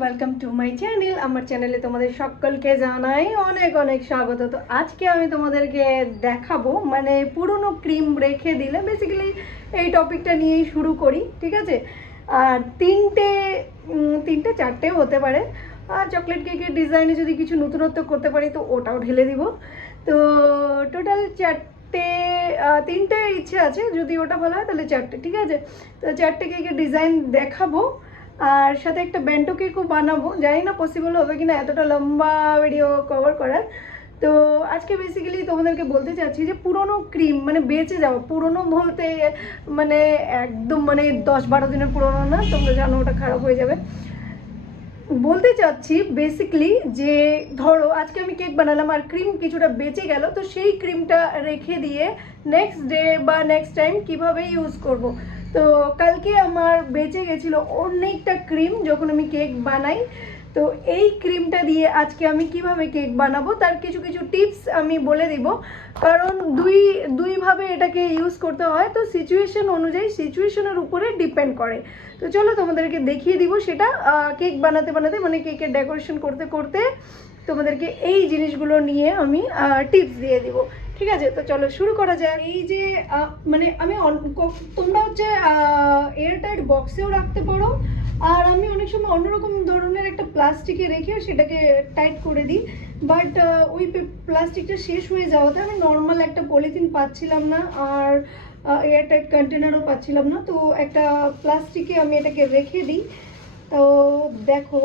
Welcome to my channel. আমার চ্যানেলে তোমাদের সকলকে জানাই অনেক অনেক স্বাগত। তো আজকে আমি তোমাদেরকে দেখাবো মানে পুরনো ক্রিম রেখে দিলে, বেসিক্যালি এই টপিকটা নিয়েই শুরু করি, ঠিক আছে? আর তিনটে চারটেও হতে পারে। আর চকলেট কেকের ডিজাইনে যদি কিছু নতুনত্ব করতে পারি তো ওটাও ঢেলে দিব। তো টোটাল তিনটে ইচ্ছে আছে, যদি ওটা ভালো হয় তাহলে চারটে, ঠিক আছে? তো চারটে কেকের ডিজাইন দেখাবো, আর সাথে একটা বেন্টো কেকও বানাবো। জানি না পসিবল হবে কিনা এতটা লম্বা ভিডিও কভার করার। তো আজকে বেসিক্যালি তোমাদেরকে বলতে চাচ্ছি যে পুরনো ক্রিম মানে বেঁচে যাওয়া, পুরনো বলতে মানে একদম মানে 10-12 দিনের পুরনো না, তোমরা জানো ওটা খারাপ হয়ে যাবে। বলতে চাচ্ছি বেসিক্যালি যে ধরো আজকে আমি কেক বানালাম আর ক্রিম কিছুটা বেঁচে গেল, তো সেই ক্রিমটা রেখে দিয়ে নেক্সট ডে বা নেক্সট টাইম কীভাবে ইউজ করব। তো কালকে আমার বেঁচে গেছিলো অনেকটা ক্রিম যখন আমি কেক বানাই। তো এই ক্রিমটা দিয়ে আজকে আমি কিভাবে কেক বানাবো তার কিছু কিছু টিপস আমি বলে দিব, কারণ দুইভাবে এটাকে ইউজ করতে হয়। তো সিচুয়েশন অনুযায়ী, সিচুয়েশনের উপরে ডিপেন্ড করে। তো চলো তোমাদেরকে দেখিয়ে দিব সেটা কেক বানাতে বানাতে, মানে কেকের ডেকোরেশন করতে করতে তোমাদেরকে এই জিনিসগুলো নিয়ে আমি টিপস দিয়ে দিব, ঠিক আছে? তো চলো শুরু করা যাক। এই যে মানে আমি তোমরা হচ্ছে এয়ারটাইট বক্সেও রাখতে পারো, আর আমি অনেক সময় অন্যরকম ধরনের একটা প্লাস্টিকে রেখে সেটাকে টাইট করে দিই। বাট ওই প্লাস্টিকটা শেষ হয়ে যাওয়াতে আমি নর্মাল একটা পলিথিন পাচ্ছিলাম না, আর এয়ারটাইট কন্টেনারও পাচ্ছিলাম না। তো একটা প্লাস্টিকে আমি এটাকে রেখে দিই। তো দেখো,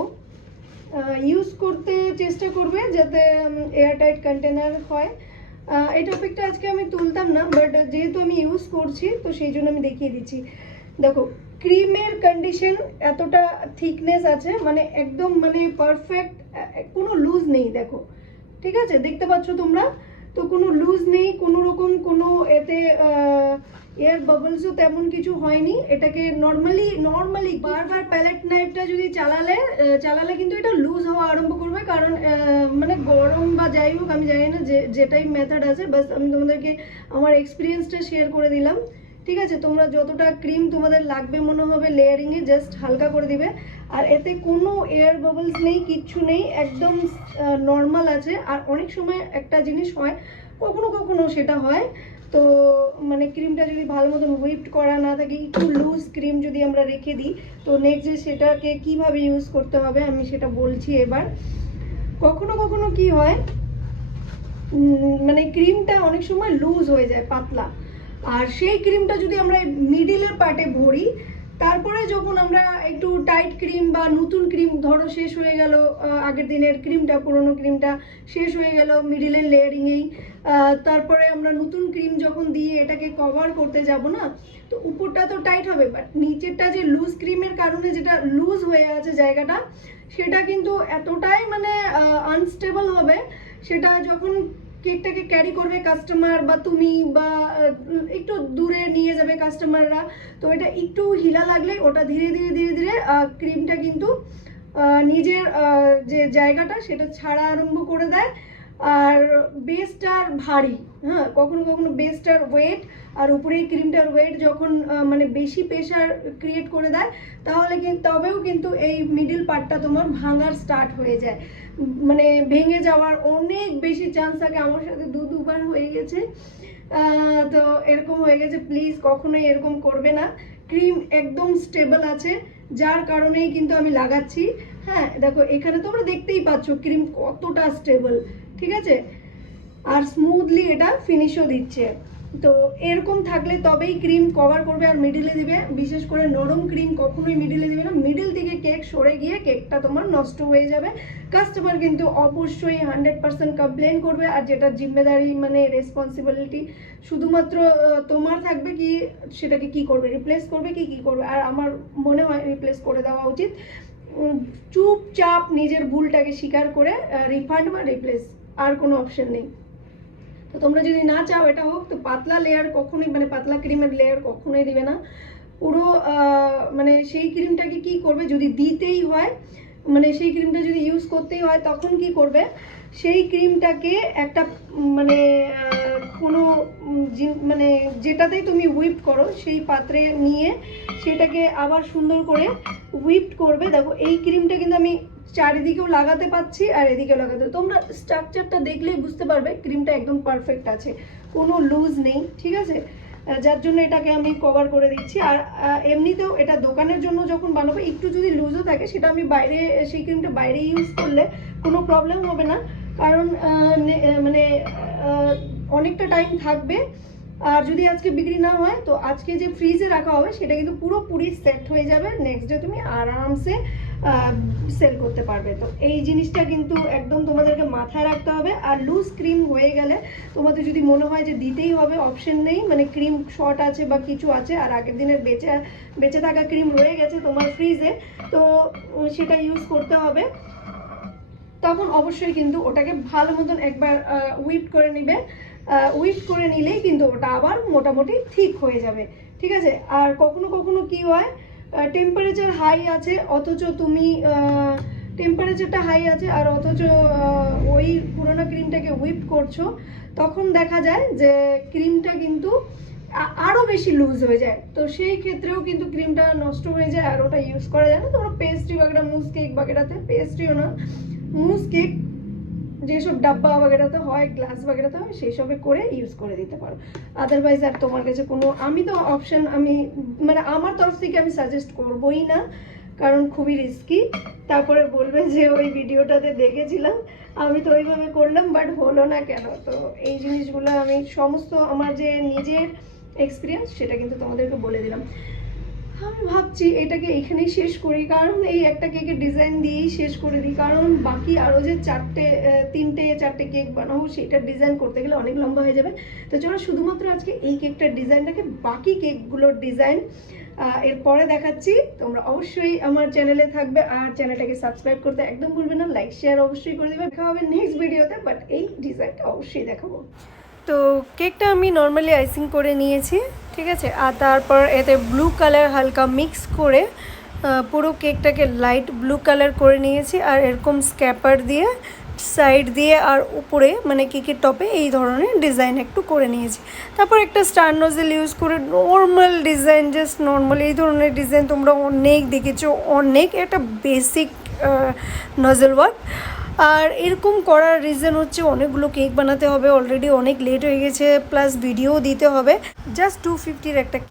ইউজ করতে চেষ্টা করবে যাতে এয়ারটাইট কন্টেনার হয়। এই টপিকটা আজকে আমি তুলতাম না, বাট যেহেতু আমি ইউজ করছি তো সেই জন্য আমি দেখিয়ে দিচ্ছি। দেখো, ক্রিমের কন্ডিশন এতটা থিকনেস আছে, মানে একদম মানে পারফেক্ট, কোনো লুজ নেই। দেখো, ঠিক আছে, দেখতে পাচ্ছ তোমরা? তো কোনো লুজ নেই, কোনো রকম কোনো এতে এয়ার বাবলসও তেমন কিছু হয়নি। এটাকে নর্মালি বারবার প্যালেট নাইফটা যদি চালালে কিন্তু এটা লুজ হওয়া আরম্ভ করবে, কারণ মানে গরম বা যাই হোক, আমি জানি না যেটাই মেথড আছে, বাস আমি তোমাদেরকে আমার এক্সপিরিয়েন্সটা শেয়ার করে দিলাম, ঠিক আছে? তোমরা যতটা ক্রিম তোমাদের লাগবে মনে হবে লেয়ারিংয়ে জাস্ট হালকা করে দিবে। আর এতে কোনো এয়ার বাবলস নেই, কিচ্ছু নেই, একদম নর্মাল আছে। আর অনেক সময় একটা জিনিস হয়, কখনো কখনো সেটা হয়, তো মানে ক্রিমটা যদি ভালো মতন হুইপড করা না থাকে, একটু লুজ ক্রিম যদি আমরা রেখে দিই, তো নেক্সট ডে সেটাকে কিভাবে ইউজ করতে হবে আমি সেটা বলছি এবার। কখনো কখনো কি হয়, মানে ক্রিমটা অনেক সময় লুজ হয়ে যায়, পাতলা, আর সেই ক্রিমটা যদি আমরা মিডিলের পার্টে ভরি, তারপরে যখন আমরা একটু টাইট ক্রিম বা নতুন ক্রিম ধরো শেষ হয়ে গেল, আগের দিনের ক্রিমটা, পুরোনো ক্রিমটা শেষ হয়ে গেল মিডিলের লেয়ারিংয়েই, তারপরে আমরা নতুন ক্রিম যখন দিয়ে এটাকে কভার করতে যাব না, তো উপরটা তো টাইট হবে, বাট নিচেরটা যে লুজ ক্রিমের কারণে যেটা লুজ হয়ে আছে জায়গাটা, সেটা কিন্তু এতটাই মানে আনস্টেবল হবে, সেটা যখন কেকটাকে ক্যারি করবে কাস্টমার বা তুমি, বা একটু দূরে নিয়ে যাবে কাস্টমাররা, তো এটা একটু হিলা লাগলে ওটা ধীরে ধীরে ধীরে ধীরে ক্রিমটা কিন্তু নিজের যে জায়গাটা সেটা ছাড়া আরম্ভ করে দেয়। আর বেসটার ভারী, হ্যাঁ, কখনো কখনো বেসটার ওয়েট আর উপরে ক্রিমটার ওয়েট যখন মানে বেশি প্রেশার ক্রিয়েট করে দেয়, তাহলে তবেও কিন্তু এই মিডিল পার্টটা তোমার ভাঙার স্টার্ট হয়ে যায়, মানে ভেঙে যাওয়ার অনেক বেশি চান্স থাকে। আমার সাথে দুবার হয়ে গেছে। তো এরকম হয়ে গেছে, প্লিজ কখনোই এরকম করবে না। ক্রিম একদম স্টেবল আছে, যার কারণেই কিন্তু আমি লাগাচ্ছি। হ্যাঁ, দেখো এখানে তোমরা দেখতেই পাচ্ছ ক্রিম কতটা স্টেবল, ঠিক আছে? আর স্মুথলি এটা ফিনিশও দিচ্ছে। তো এরকম থাকলে তবেই ক্রিম কভার করবে আর মিডিলে দিবে। বিশেষ করে নরম ক্রিম কখনোই মিডিলে দিবে না, মিডিল থেকে কেক সরে গিয়ে কেকটা তোমার নষ্ট হয়ে যাবে। কাস্টমার কিন্তু অবশ্যই 100% কমপ্লেন করবে, আর যেটা জিম্মেদারি মানে রেসপন্সিবিলিটি শুধুমাত্র তোমার থাকবে, কি সেটাকে কি করবে, রিপ্লেস করবে কি করবে। আর আমার মনে হয় রিপ্লেস করে দেওয়া উচিত। চুপচাপ নিজের ভুলটাকে স্বীকার করে রিফান্ড বা রিপ্লেস, আর কোনো অপশন নেই। তো তোমরা যদি না চাও এটা হোক, তো পাতলা লেয়ার কখনোই, মানে পাতলা ক্রিমের লেয়ার কখনোই দিবে না। পুরো মানে সেই ক্রিমটাকে কি করবে, যদি দিতেই হয়, মানে সেই ক্রিমটা যদি ইউজ করতেই হয়, তখন কি করবে, সেই ক্রিমটাকে একটা মানে কোনো মানে যেটাতেই তুমি হুইপ করো সেই পাত্রে নিয়ে সেটাকে আবার সুন্দর করে হুইপ করবে। দেখো এই ক্রিমটা কিন্তু আমি চারিদিকেও লাগাতে পাচ্ছি আর এদিকেও লাগাতে, তোমরা স্ট্রাকচারটা দেখলেই বুঝতে পারবে ক্রিমটা একদম পারফেক্ট আছে, কোনো লুজ নেই, ঠিক আছে, যার জন্য এটাকে আমি কভার করে দিচ্ছি। আর এমনিতেও এটা দোকানের জন্য যখন বানাবো একটু যদি লুজও থাকে সেটা আমি বাইরে, সেই ক্রিমটা বাইরে ইউজ করলে কোনো প্রবলেম হবে না, কারণ মানে অনেকটা টাইম থাকবে। আর যদি আজকে বিক্রি না হয় তো আজকে যে ফ্রিজে রাখা হবে সেটা কিন্তু পুরোপুরি সেট হয়ে যাবে, নেক্সট ডে তুমি আরামসে সেল করতে পারবে। তো এই জিনিসটা কিন্তু একদম তোমাদেরকে মাথায় রাখতে হবে। আর লুজ ক্রিম হয়ে গেলে তোমাদের যদি মনে হয় যে দিতেই হবে, অপশন নেই, মানে ক্রিম শর্ট আছে বা কিছু আছে আর আগের দিনের বেঁচে থাকা ক্রিম রয়ে গেছে তোমার ফ্রিজে, তো সেটা ইউজ করতে হবে, তখন অবশ্যই কিন্তু ওটাকে ভালো মতন একবার হুইপ করে নিবে। হুইপ করে নিলেই কিন্তু ওটা আবার মোটামুটি ঠিক হয়ে যাবে, ঠিক আছে। আর কখনো কখনো কি হয়, টেম্পারেচার হাই আছে অথচ তুমি টেম্পারেচারটা হাই আছে আর অথচ ওই পুরোনো ক্রিমটাকে হুইপ করছো, তখন দেখা যায় যে ক্রিমটা কিন্তু আরও বেশি লুজ হয়ে যায়, তো সেই ক্ষেত্রেও কিন্তু ক্রিমটা নষ্ট হয়ে যায় আর ওটা ইউজ করা যায় না। তোমরা পেস্ট্রি বাগেরা, মুস কেক বাগেরাতে, পেস্ট্রিও না, মুস কেক যেসব ডাব্বা বাগেরাতে হয়, গ্লাস বাগেরাতে হয়, সেই সবে করে ইউজ করে দিতে পারো। আদারওয়াইজ আর তোমার কাছে কোনো, আমি তো অপশন আমি মানে আমার তরফ থেকে আমি সাজেস্ট করবোই না, কারণ খুবই রিস্কি। তারপরে বলবে যে ওই ভিডিওটাতে দেখেছিলাম আমি তো ওইভাবে করলাম বাট হলো না কেন। তো এই জিনিসগুলো আমি সমস্ত আমার যে নিজের এক্সপিরিয়েন্স সেটা কিন্তু তোমাদেরকে বলে দিলাম। আমি ভাবছি এটাকে এখানেই শেষ করি, কারণ এই একটা কেকের ডিজাইন দিয়েই শেষ করে দিই, কারণ বাকি আরও যে তিনটে চারটে কেক বানাবো সেটার ডিজাইন করতে গেলে অনেক লম্বা হয়ে যাবে। তো চলো শুধুমাত্র আজকে এই কেকটার ডিজাইনটাকে, বাকি কেকগুলোর ডিজাইন এরপরে দেখাচ্ছি। তোমরা অবশ্যই আমার চ্যানেলে থাকবে আর চ্যানেলটাকে সাবস্ক্রাইব করতে একদম ভুলবে না, লাইক শেয়ার অবশ্যই করে দেবে। দেখা হবে নেক্সট ভিডিওতে, বাট এই ডিজাইনটা অবশ্যই দেখাবো। তো কেকটা আমি নর্মালি আইসিং করে নিয়েছি, ঠিক আছে, আর তারপর এতে ব্লু কালার হালকা মিক্স করে পুরো কেকটাকে লাইট ব্লু কালার করে নিয়েছি, আর এরকম স্ক্যাপার দিয়ে সাইড দিয়ে আর উপরে মানে কেকের টপে এই ধরনের ডিজাইন একটু করে নিয়েছি। তারপর একটা স্টার নজেল ইউজ করে নর্মাল ডিজাইন, জাস্ট নর্মাল এই ধরনের ডিজাইন তোমরা অনেক দেখেছো, অনেক, একটা বেসিক নজেল ওয়ার্ক। আর এরকম করার রিজন হচ্ছে অনেকগুলো কেক বানাতে হবে, অলরেডি অনেক লেট হয়ে গেছে, প্লাস ভিডিও দিতে হবে। জাস্ট 250-র একটা